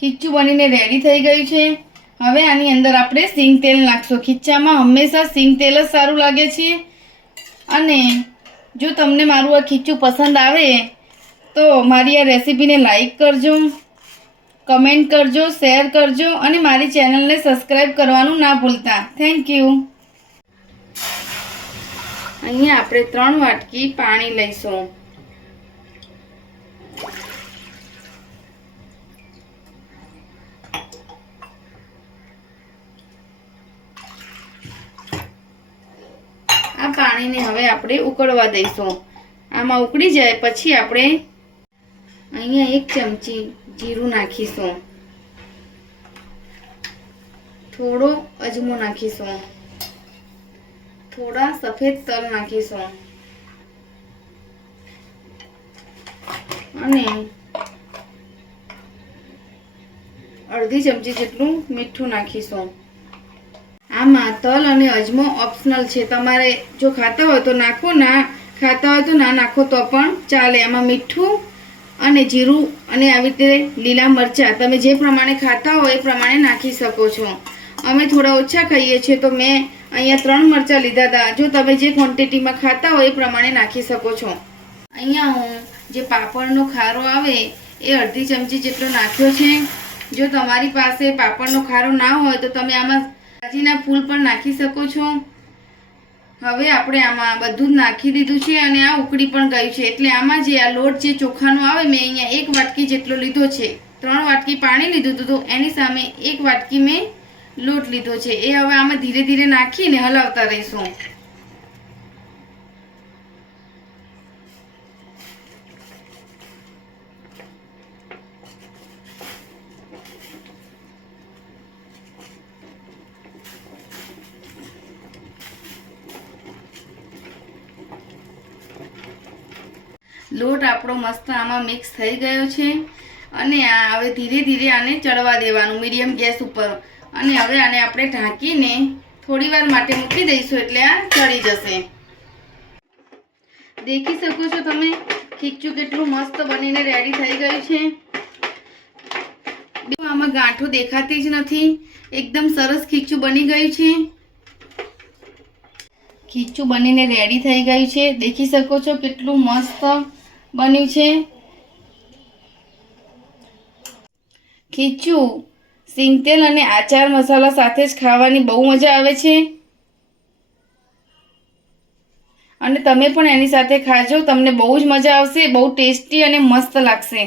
ખીચું બનીને રેડી થઈ ગયું છે. હવે આની અંદર આપણે સિંગ તેલ નાખશું. ખીચામાં હંમેશા સિંગ તેલ જ સારું લાગે છે. અને જો તમને મારું આ ખીચું પસંદ આવે, તો મારી આ રેસીપીને લાઈક કરજો કમેન્ટ કરજો શેર કરજો, અને મારી ચેનલને સબસ્ક્રાઈબ કરવાનું ના ભૂલતા. થેન્ક યુ અહીંયા આપણે ત્રણ વાટકી પાણી લઈશું. આ પાણીને હવે આપણે ઉકળવા દઈશું. આમાં ઉકળી જાય પછી આપણે અહીંયા એક ચમચી જીરું નાખીશું. થોડો અજમો નાખીશું. થોડા સફેદ તલ નાખીશું. અને અડધી ચમચી જેટલું મીઠું નાખીશું. આમાં તલ અને અજમો ઓપ્શનલ છે. તમારે જો ખાતા હોય તો નાખો, ના ખાતા હોય તો ના નાખો તો પણ ચાલે. આમાં મીઠું અને જીરું અને આવી રીતે લીલા મરચાં તમે જે પ્રમાણે ખાતા હોય એ પ્રમાણે નાખી શકો છો. અમે થોડા ઓછા ખાઈએ છીએ તો મેં અહીંયા ત્રણ મરચાં લીધા હતા જો તમે જે ક્વોન્ટિટીમાં ખાતા હોય એ પ્રમાણે નાખી શકો છો. અહીંયા હું જે પાપડનો ખારો આવે એ અડધી ચમચી જેટલો નાખ્યો છે. જો તમારી પાસે પાપડનો ખારો ના હોય તો તમે આમાં ભાજીના ફૂલ પણ નાખી શકો છો. હવે આપણે આમાં બધું જ નાખી દીધું છે અને આ ઉકળી પણ ગયું છે. એટલે આમાં જે આ લોટ જે ચોખાનો આવે, મેં અહીંયા એક વાટકી જેટલો લીધો છે. ત્રણ વાટકી પાણી લીધું હતું, તો એની સામે એક વાટકી મેં લોટ લીધો છે. એ હવે આમાં ધીરે ધીરે નાખીને હલાવતા રહીશું. લોટ આપણો મસ્ત આમાં મિક્સ થઈ ગયો છે. અને આ હવે ધીરે ધીરે આને ચડવા દેવાનું મીડિયમ ગેસ ઉપર. અને હવે આને આપણે ઢાંકીને થોડી વાર માટે મૂકી દઈશું એટલે આ ચડી જશે. દેખી શકો છો તમે? ખીચું કેટલું મસ્ત બનીને રેડી થઈ ગયું છે. આમાં ગાંઠો દેખાતી જ નથી. એકદમ સરસ ખીચું બની ગયું છે. ખીચું બનીને રેડી થઈ ગયું છે. દેખી શકો છો કેટલું મસ્ત બન્યું છે? ખીચું, સિંગતેલ અને આચાર મસાલા સાથે જ ખાવાની બહુ મજા આવે છે. અને તમે પણ એની સાથે ખાજો, તમને બહુ જ મજા આવશે, બહુ ટેસ્ટી અને મસ્ત લાગશે.